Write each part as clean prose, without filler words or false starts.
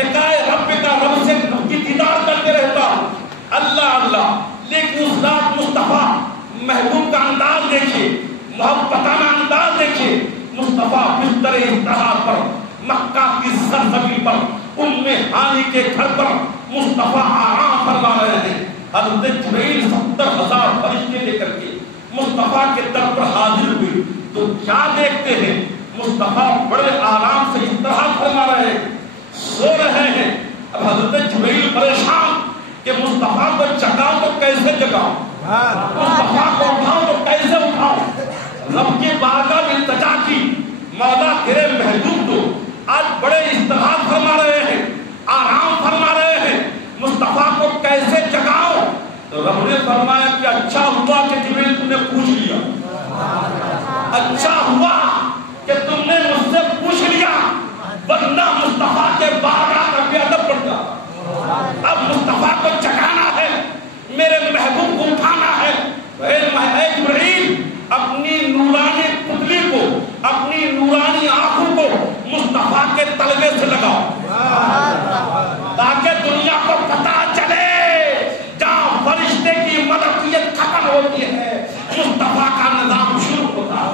لقائے رب کا، رب سے کی دیدار کرتے رہتا ہوں، اللہ اللہ۔ لیکن اس رات مصطفیٰ محبوب کا انداز دیکھیے، محبتانہ انداز دیکھیے، مصطفیٰ بستر استراحت پر مکہ کی سرزمین پر ام ہانی کے گھر پر مصطفیٰ آرام فرما رہے ہیں۔ حضرت جبرائیل 70,000 فرشتے لے کر کے مصطفیٰ کے در پر حاضر ہوئے تو کیا دیکھتے ہیں؟ مصطفیٰ بڑے آرام سے استراحت فرما رہے ہیں، سو رہے ہیں۔ اب حضرت جبرائیل پریشان کہ مصطفیٰ کو جگاؤ تو کیسے جگاؤ، مصطفیٰ کو اٹھاؤ تو کیسے اٹھاؤ۔ رب کی بارگاہ میں التجا کی، مولا تیرے محبوب تو آج بڑے استراحت فرما رہے ہیں، آرام فرما رہے ہیں، مصطفیٰ کو کیسے جگاؤ؟ تو رب نے فرمایا کہ اچھا ہوا کہ جبرائیل تم نے پوچھ لیا، اچھا ہوا کہ تم نے مجھ سے پوچھ لیا، ورنہ مصطفیٰ کے بارگاہ کا بے ادب پڑ جاتا۔ اب مصطفیٰ کو جگانا ہے، میرے محبوب کو اٹھانا ہے، اے جبرائیل اپنی نورانی پتلی کو، اپنی نورانی آنکھوں کو مصطفیٰ کے تلوے سے لگاؤ تاکہ دنیا کو پتہ چلے جہاں فرشتے کی ملکیت ختم ہوتی ہے مصطفیٰ کا نظام شروع ہوتا ہے،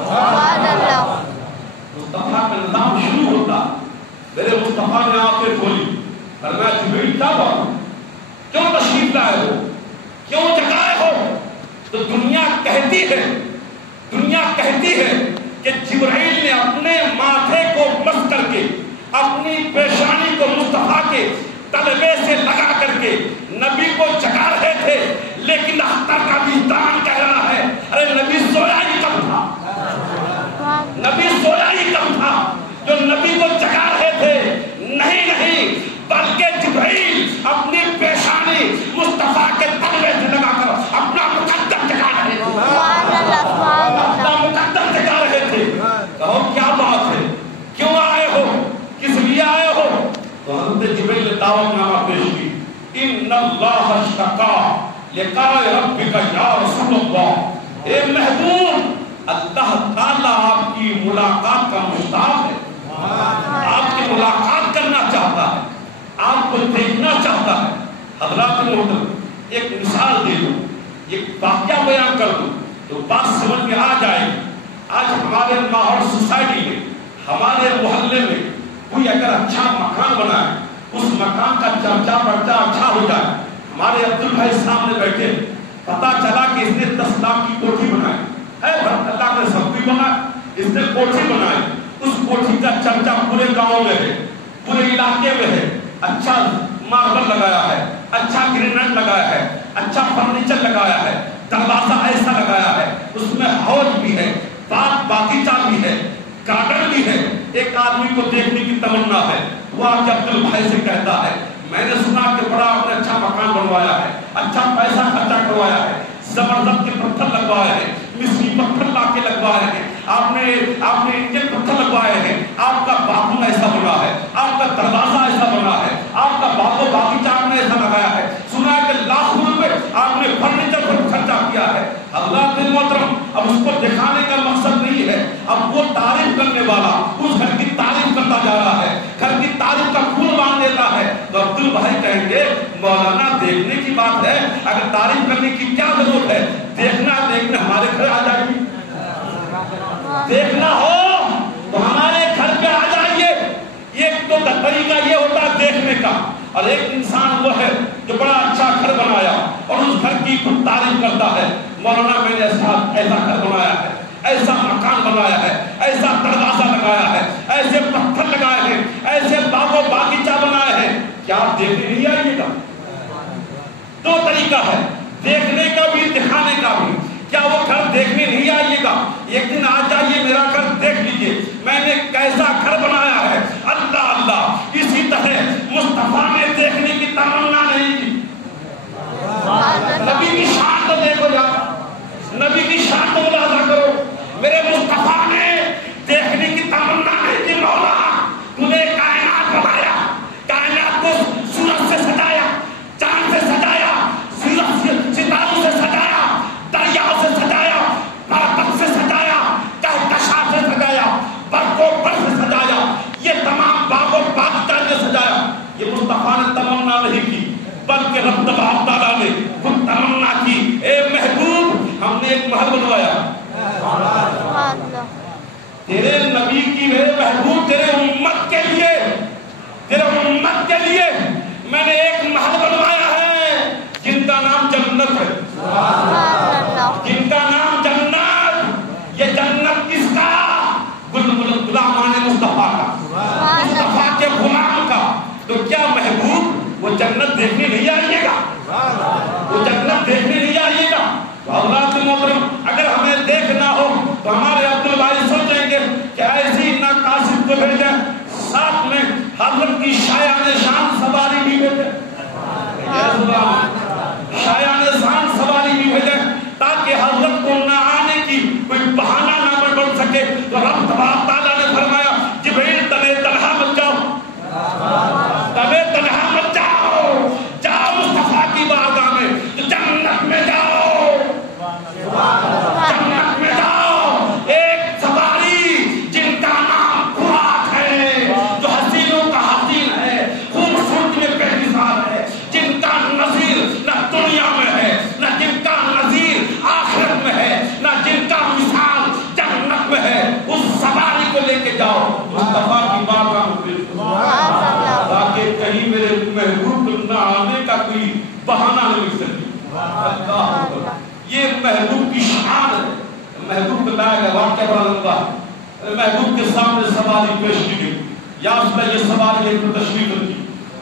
مصطفیٰ کا نظام شروع ہوتا۔ میرے مصطفیٰ نے آنکھیں کھولی، فرمایا جبرائیل کیا بات، کیوں تشریف لائے ہو، کیوں جگائے ہو؟ تو دنیا کہتی ہے کہ جبرائیل نے اپنے ماتھے کو مس کر کے اپنی پیشانی کو مصطفیٰ کے تلوے سے لگا کر کے نبی کو جگا رہے تھے، لیکن اختر کا وجدان کہہ رہا ہے ارے نبی سویا ہی کب تھا، نبی سویا ہی کب تھا جو نبی کو جگا رہے تھے؟ نہیں، بلکہ جبرائیل اپنی پیشانی مصطفیٰ کے تلوے سے لگا کر اپنا مقدم جگا رہے تھے، اپنا مقدم جگا رہے تھے۔ کہو کیا بات ہے، کیوں آئے ہو، کس لیے آئے ہو؟ تو حضرت جبرائیل نے دعوت نامہ پیش کی، ان اللہ اشتاق لقاء ربک یا رسول اللہ، اے محبوب اللہ تعالیٰ آپ کی ملاقات کا مشتاق ہے، آپ کی ملاقات کرنا چاہتا ہے، آپ کو دیکھنا چاہتا ہے۔ حضرات محترم ایک مثال دے دوں، ایک واقعہ بیان کر دوں تو بات سمجھ میں آ جائے گی۔ آج ہمارے ماحول سوسائٹی میں، ہمارے محلے میں کوئی اگر اچھا مکان بنائے، اس مکان کا چرچا پرچا اچھا ہو جائے، ہمارے عبدال بھائی سامنے بیٹھے، پتا چلا کہ اس نے 10 لاکھ کی کوٹھی بنائی ہے، اللہ نے سب بھی بنائے، اس نے کوٹھی بنائی، اس کوٹھی کا چرچا پورے گاؤں میں ہے، پورے علاقے میں ہے، اچھا ماربل لگایا ہے، اچھا گرینائٹ لگایا ہے، اچھا فرنیچر لگایا ہے، دروازہ ایسا لگایا ہے، اس میں حوض بھی ہے، باغیچہ بھی ہے، گارڈن بھی ہے۔ ایک آدمی کو دیکھنے کی تمنا ہے، وہ آ کے عبدال بھائی سے کہتا ہے میں نے سنا کہ بڑا آپ نے اچھا مکان بنوایا ہے، اچھا پیسہ خرچہ کروایا ہے، زبردست کے پتھر لگوائے ہیں، مصری پتھر لا کے لگوائے ہیں، آپ نے انجن پتھر لگوائے ہیں، آپ کا باتھ روم ایسا بنا ہے، آپ کا دروازہ ایسا بنا ہے، آپ کا باغیچہ آپ نے ایسا لگایا ہے، سنا ہے کہ لاکھوں روپے آپ نے فرنیچر پر خرچہ کیا ہے۔ اللہ محترم اب اس کو دکھانے کا مقصد نہیں ہے، اب وہ تعریف کرنے والا اس گھر کی تعریف کرتا جا رہا ہے، گھر کی تعریف کا پھول باندھ دیتا ہے، تو عبدال بھائی کہیں گے مولانا دیکھنے کی بات ہے، اگر تعریف کرنے کی کیا ضرورت ہے، دیکھنا ہمارے گھر آ جائیے، دیکھنا ہو تو ہمارے گھر پہ آ جائیے۔ ایک تو طریقہ یہ ہوتا ہے دیکھنے کا، اور ایک انسان وہ ہے جو بڑا اچھا گھر بنایا اور اس گھر کی خود تعریف کرتا ہے، مولانا میں نے ایسا گھر بنایا ہے، ایسا مکان بنایا ہے، ایسا دروازہ لگایا ہے، ایسے پتھر لگائے ہیں، ایسے باغ و باغیچہ بنائے ہیں، کیا آپ دیکھنے نہیں آئیے گا؟ دو طریقہ ہے، دیکھنے کا بھی دکھانے کا بھی۔ کیا وہ گھر دیکھنے نہیں آئیے گا؟ ایک دن آ جائیے، میرا گھر دیکھ لیجئے، میں نے کیسا گھر بنایا ہے۔ اللہ اللہ، اسی طرح مصطفیٰ نے دیکھنے کی تمنا نہیں کی۔ نبی کی شان تو دیکھو یار، نبی کی شان تو ملاحظہ کرو، میرے مصطفیٰ نے دیکھنے کی تمنا نہیں کی۔ مولا تو نے کائنات بنایا، کائنات کو سورج سے سجایا، چاند سے سجایا، ستاروں سے سجایا، دریاؤں سے سجایا، برکت سے سجایا، کہکشاں سے سجایا، برق و برق سے سجایا، یہ تمام باغ و باغیچہ نے سجایا۔ یہ رب تبارک تعالیٰ نے خود تمنا کی، اے محبوب ہم نے ایک محل بنوایا تیرے نبی کی، میرے محبوب تیرے امت کے لیے، تیرے امت کے لیے میں نے ایک محل بنوایا ہے جن کا نام جنت ہے، جن کا نام جنت۔ یہ جنت کس کا؟ غلامان مصطفیٰ کا، مصطفیٰ کے غلام کا۔ تو کیا محبوب وہ جنت دیکھنے نہیں آئیے گا؟ وہ جنت دیکھنے نہیں آئیے گا؟ اللہ کے محترم اگر ہمیں دیکھنا ہو تو ہمارے عبد الباری سوچیں گے کہ ایسی نہ قاسم کو بھیجیں، ساتھ میں حضرت کی شایان شان سواری بھی بھیجیں، شایان شان سواری بھی بھیجیں، تاکہ حضرت کو نہ آنے کی کوئی بہانہ نہ بن سکے۔ تو رب تبارک تعالیٰ نے فرمایا جبریل تمہیں تنہا مت جاؤ، تمہیں تنہا مت جاؤ، جاؤ مصطفیٰ کی بارگاہ میں، جنت میں جاؤ، جنت میں جاؤ۔ ایک سواری جن کا نام براق ہے، جو حسینوں کا حسین ہے، خوبصورت میں بے مثال ہے، جن کا نظیر نہ دنیا میں ہے، نہ جن کا نظیر آخرت میں ہے، نہ جن کا مثال جنت میں ہے، اس سواری کو لے کے جاؤ مصطفیٰ کی بارگاہ میں، تاکہ کہیں میرے محبوب نہ آنے کا کوئی بہانہ نہیں مل سکے۔ اللہ یہ محبوب کی شان ہے۔ محبوب بتایا گیا واقعہ بڑا لمبا ہے، محبوب کے سامنے سواری پیش کی گئی، یا اس میں یہ سواری ایک تشریف رکھی،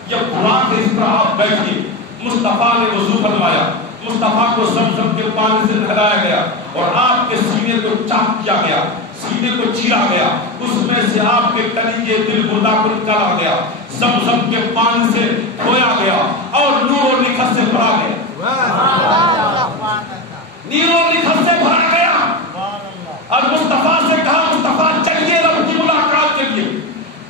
یہ براق اس پر آپ بیٹھیے، مصطفیٰ نے وضو فرمایا، مصطفیٰ کو زمزم کے پانی سے نہلایا گیا اور آپ کے سینے کو چاک کیا گیا، سینے کو چیرا گیا، اس میں سے آپ کے کلیجے دل مردہ کو نکالا گیا، زمزم کے پانی سے دھویا گیا اور نور و نکھت سے بھرا گیا، نور و نکھت سے بھرا گیا۔ اور مصطفیٰ سے کہا مصطفیٰ چلیے رب کی ملاقات کے لیے،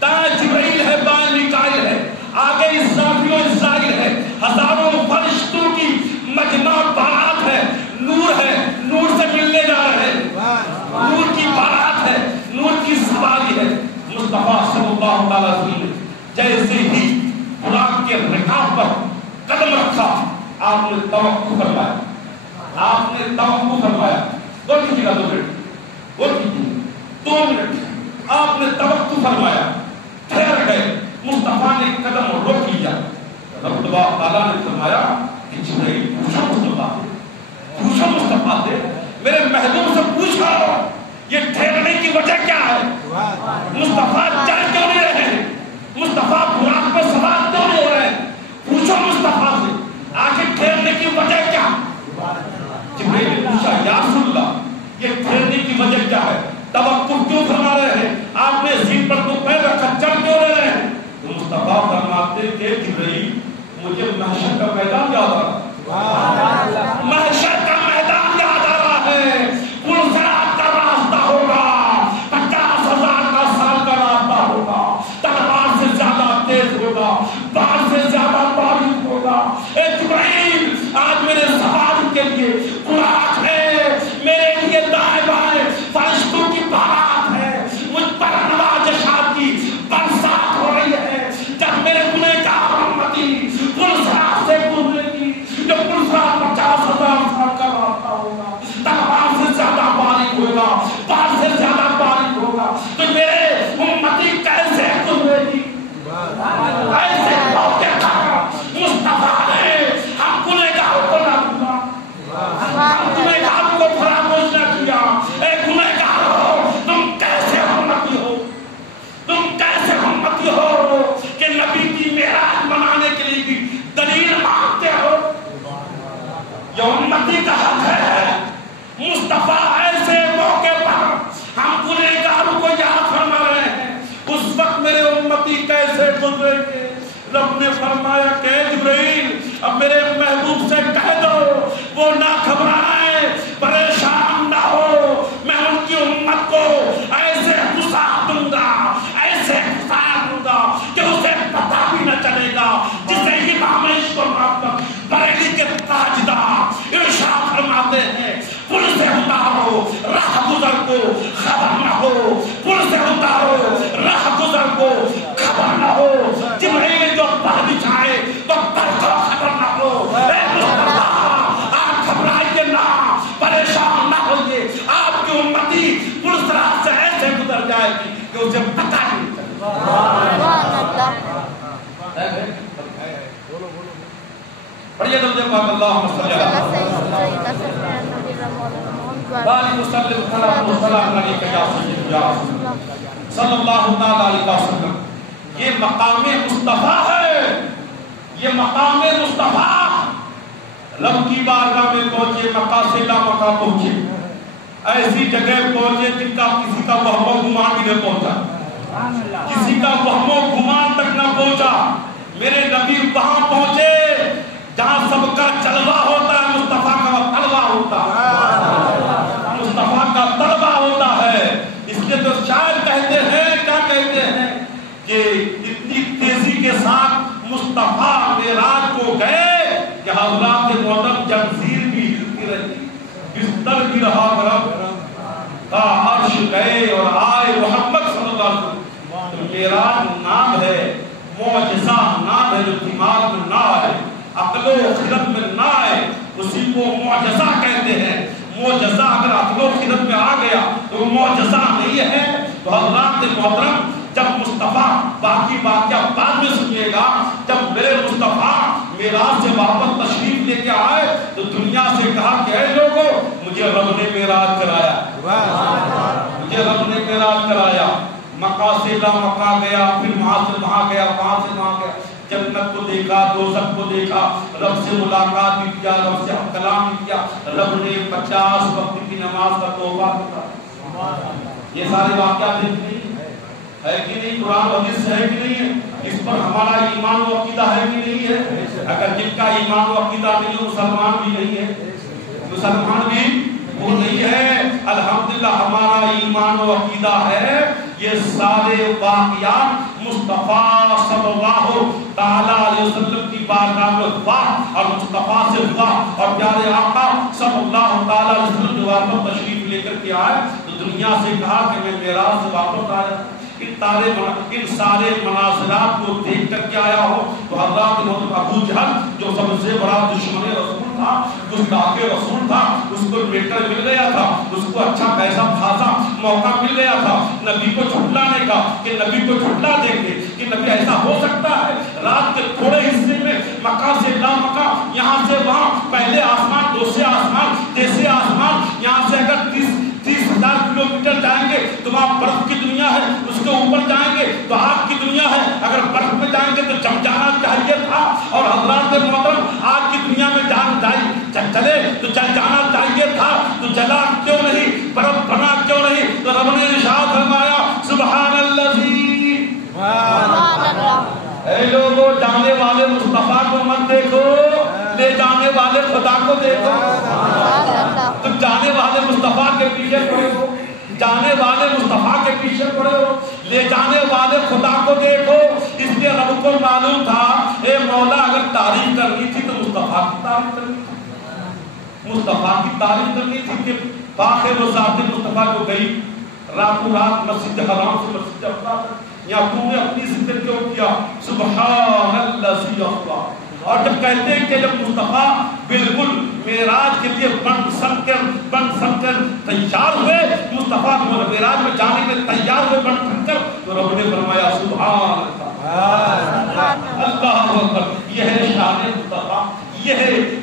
دائیں جبرائیل ہے بائیں میکائیل ہے، آگے اسرافیل و اسرائیل ہے، ہزاروں فرشتوں کی مجمع بارات ہے، نور ہے، نور سے ملنے جا رہے ہیں، نور کی بارات ہے، نور کی سواری ہے۔ مصطفیٰ صلی اللہ علیہ وسلم جیسے ہی براق کے رکاب پر قدم رکھا آپ نے توقع فرمایا، آپ نے توقع فرمایا، وہ کیجیے گا 2 منٹ، وہ کیجیے 2 منٹ، آپ نے توقع فرمایا، ٹھہر گئے، مصطفیٰ نے قدم روک لیا۔ رب تبارک تعالیٰ نے فرمایا کہ جبرائیل پوچھو مصطفیٰ سے، پوچھو مصطفیٰ سے، میرے محبوب سے پوچھو یہ ٹھہرنے کی وجہ کیا ہے؟ مصطفیٰ چل کیوں نہیں رہے ہیں؟ مصطفیٰ براق پہ سوار کیوں نہیں ہو رہے ہیں؟ پوچھو مصطفیٰ سے آخر ٹھہرنے کی وجہ کیا؟ جبرائیل نے پوچھا یا رسول اللہ یہ ٹھہرنے کی وجہ کیا ہے؟ توقف کیوں فرما رہے ہیں؟ آپ نے زین پر تو پیر رکھا، چل کیوں رہے ہیں؟ تو مصطفیٰ فرماتے کہ جبرائیل مجھے محشر کا میدان یاد آ رہا، محشر کا میدان یاد آ رہا ہے، پلسرات کا راستہ ہوگا، 50,000 کا سال کا راستہ ہوگا، تلوار سے زیادہ تیز ہوگا، بال سے زیادہ باریک ہوگا۔ اے جبرائیل آج میرے سواری کے لیے براق ہے، میرے لیے دائیں بائیں فرشتوں کی بارات ہے، مجھ پر نوازشات کی برسات ہو رہی ہے۔ جب میرے گنہگار امتی پلسرات سے گزرے گی، جو پلسرات 50,000 سال کا راستہ ہوگا، تلوار سے زیادہ باریک ہوگا، بال سے زیادہ باریک ہوگا، تو میرے امتی کیسے گزرے گی؟ ایسے موقع پر مصطفیٰ نے ہم گنہگاروں کو نہ بھولا، ہم گنہگاروں کو فراموش نہ کیا۔ اے گنہگاروں تم کیسے امتی ہو، تم کیسے امتی ہو کہ نبی کی معراج منانے کے لیے بھی دلیل مانگتے ہو؟ یہ امتی کا حق ہے۔ مصطفیٰ ایسے موقع پر ہم گنہگاروں کو یاد فرما رہے ہیں، اس وقت میرے امتی کیسے گزرے گے؟ رب نے فرمایا کہ جبرائیل اب میرے محبوب سے کہہ دو وہ نہ گھبرائیں، پریشان نہ ہو، میں ان کی امت کو ایسے گھسا دوں گا، ایسے گھسا دوں گا کہ اسے پتہ بھی نہ چلے گا، جسے امام عشق و محبت بریلی کے تاجدار ارشاد فرماتے ہیں پل سے اتارو راہ گزر کو خبر نہ ہو، پل سے اتارو راہ گزر کو خبر نہ ہو، جبرائیل جو پر بچھائے تو پر کو خبر نہ ہو، جائے گی کہ اسے پتہ نہیں چلے. پڑھیے درود پاک اللہم صلی اللہ علیہ وسلم صلی اللہ علیہ وسلم. یہ مقام مصطفیٰ ہے، یہ مقام مصطفیٰ. رب کی بارگاہ میں پہنچے، مقاصد لا مقا پہنچے، ایسی جگہ پہنچے جن کا کسی کا وہم و گمان بھی نہ پہنچا، کسی کا وہم و گمان تک نہ پہنچا. میرے نبی وہاں پہنچے جہاں سب کا جلوہ ہوتا ہے، مصطفیٰ کا طلبہ ہوتا ہے، مصطفیٰ کا طلبہ ہوتا ہے. اس لیے تو شاعر کہتے ہیں، کیا کہتے ہیں کہ اتنی تیزی کے ساتھ مصطفیٰ معراج کو گئے کہ حضرات محترم جنزیر بھی ہلتی رہی، بستر بھی رہا گرم، تا عرش گئے اور آئے محمد صلی اللہ علیہ وسلم. معراج نام ہے، معجزہ نام ہے جو دماغ میں نہ آئے، عقل و خرد میں نہ آئے، اسی کو معجزہ کہتے ہیں. معجزہ اگر عقل و خرد میں آ گیا تو وہ معجزہ نہیں ہے. تو حضرات محترم جب مصطفیٰ، باقی واقعہ بعد میں سنیے گا، جب میرے مصطفیٰ معراج سے واپس تشریف لے کے آئے تو دنیا سے کہا کہ اے لوگوں مجھے رب نے معراج کرایا، مجھے رب نے معراج کرایا. مکہ سے لا مکہ گیا، پھر وہاں سے وہاں گیا، وہاں سے وہاں گیا، جنت کو دیکھا، دوزخ کو دیکھا، رب سے ملاقات بھی کیا، رب سے کلام بھی کیا. رب نے 50 وقت کی نماز کا تحفہ دیا. یہ سارے واقعات دیکھنے ہے کہ نہیں؟ قرآن و حدیث ہے کہ نہیں ہے؟ اس پر ہمارا ایمان و عقیدہ ہے کہ نہیں ہے؟ اگر جن کا ایمان و عقیدہ نہیں ہے مسلمان بھی نہیں ہے، مسلمان بھی وہ نہیں ہے. الحمدللہ ہمارا ایمان و عقیدہ ہے. یہ سارے واقعات مصطفیٰ صلی اللہ تعالیٰ علیہ وسلم کی بارگاہ میں ہوا اور مصطفیٰ سے ہوا. اور پیارے آقا صلی اللہ تعالیٰ علیہ وسلم جو واپس تشریف لے کر کے آئے تو دنیا سے کہا کہ میں معراج سے واپس آیا، ان سارے مناظرات کو دیکھ کر کے آیا ہو. تو حضرات محترم ابو جہل جو سب سے بڑا دشمن رسول تھا، گستاخ رسول تھا، اس کو لیٹر مل گیا تھا، اس کو اچھا پیسہ خاصا موقع مل گیا تھا نبی کو جھٹلانے کا کہ نبی کو جھٹلا دیں گے، کہ نبی ایسا ہو سکتا ہے. رات کے تھوڑے حصے میں مکہ سے لا مکہ، یہاں سے وہاں، پہلے آسمان، دوسرے آسمان، تیسرے آسمان، یہاں سے اگر 30,000 کلومیٹر جائیں گے تو وہاں برف کی دنیا ہے، اس کے اوپر جائیں گے تو آگ کی دنیا ہے. اگر برف میں جائیں گے تو جم جانا چاہیے تھا. اور حضرات محترم آگ کی دنیا میں چلے تو جل جانا چاہیے تھا، تو جلا کیوں نہیں؟ برف بنا کیوں نہیں؟ تو رب نے ارشاد فرمایا سبحان اللہ، اے لوگوں جانے والے مصطفیٰ کو مت دیکھو، لے جانے والے خدا کو دیکھو. تم جانے والے مصطفیٰ کے پیچھے پڑے ہو، جانے والے مصطفیٰ کے پیچھے پڑے ہو، لے جانے والے خدا کو دیکھو. اس لیے رب کو معلوم تھا اے مولا اگر تعریف کرنی تھی تو مصطفیٰ کی تعریف کرنی تھی، مصطفیٰ کی تعریف کرنی تھی. کہ باخر و ذات مصطفیٰ کو گئی راتوں رات مسجد حرام سے مسجد اقصی تک، یا تو نے اپنی ذکر کیوں کیا سبحان الذی اسریٰ. اور جب کہتے ہیں کہ جب مصطفیٰ بالکل معراج کے لیے بن سن کر تیار ہوئے، مصطفیٰ معراج میں جانے کے تیار ہوئے بن کر، تو رب نے فرمایا سبحان اللہ اکبر. یہ ہے شان مصطفیٰ، یہ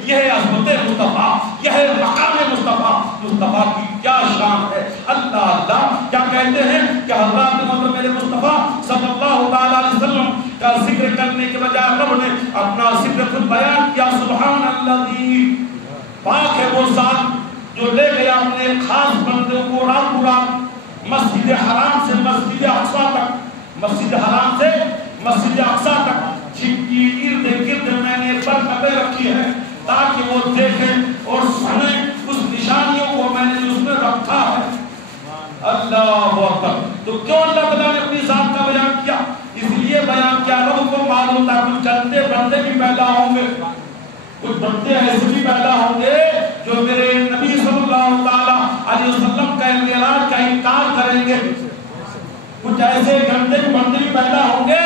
ہے عظمت مصطفیٰ، یہ ہے مقام مصطفیٰ. مصطفیٰ کی کیا شان ہے. اللہ اللہ کیا کہتے ہیں کہ حضرات محترم میرے مصطفیٰ صلی اللہ تعالیٰ علیہ وسلم کا ذکر کرنے کے بجائے رب نے اپنا ذکر خود بیان کیا. سبحان اللہ، پاک ہے وہ ذات جو لے گیا اپنے خاص بندوں کو رات رات مسجد حرام سے مسجد اقصی تک، مسجد حرام سے مسجد اقصی تک، جن کی ارد گرد میں نے برکتیں رکھی ہیں تاکہ وہ دیکھیں اور سنیں اس نشانیوں کو میں نے اس میں رکھا ہے. اللہ اکبر. تو کیوں اللہ تعالیٰ نے اپنی ذات کا بیان کیا؟ اس لیے بیان کیا رب کو معلوم تھا کچھ چلتے بندے بھی پیدا ہوں گے، کچھ بندے ایسے بھی پیدا ہوں گے جو میرے نبی صلی اللہ تعالیٰ علیہ وسلم کا معراج کا انکار کریں گے. کچھ ایسے گندے بندے بھی پیدا ہوں گے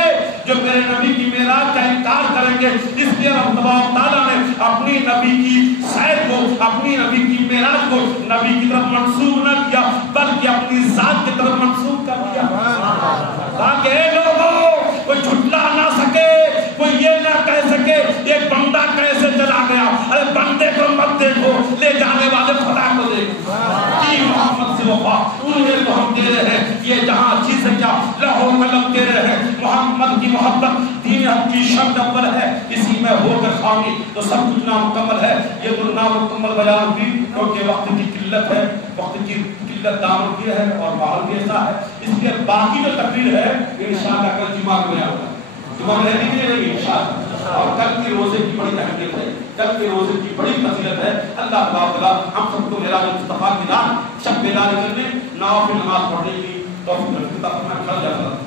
جو میرے نبی کی معراج کا انکار کریں گے. اس لیے رب تعالیٰ نے اپنی نبی کی سیر کو, اپنی نبی کی معراج کو نبی کی طرف منسوب نہ کیا بلکہ اپنی ذات کی طرف منسوب کر دیا, تاکہ اے لوگوں کوئی جھٹلا نہ سکے, کوئی یہ نہ کہہ سکے یہ بندہ کیسے چلا گیا. ارے بندے کو مت دیکھو, لے جانے والے خدا کو دیکھو. محمد سے وفا انہیں تو ہم دے رہے ہیں, یہ جہاں چیز کیا لہو قلم دے رہے ہیں. محمد کی محبت دین حق کی شرط اول ہے, اسی میں ہو کر خامی تو سب کچھ نامکمل ہے. یہ تو نامکمل بیان بھی کیونکہ وقت کی قلت ہے, وقت کی قلت دامن بھی ہے اور ماحول بھی ایسا ہے. اس لیے باقی جو تقریر ہے انشاءاللہ کل جمعہ کو بیان ہوگا, جمعہ میں رہنے کے لیے انشاءاللہ. اور کل کے روزے کی بڑی اہمیت ہے, کل کے روزے کی بڑی فضیلت ہے. اللہ تعالیٰ ہم سب کو معراج مصطفیٰ کی رات شب بیدار کرنے نوافل نماز پڑھنے کی توفیق عطا فرمائے.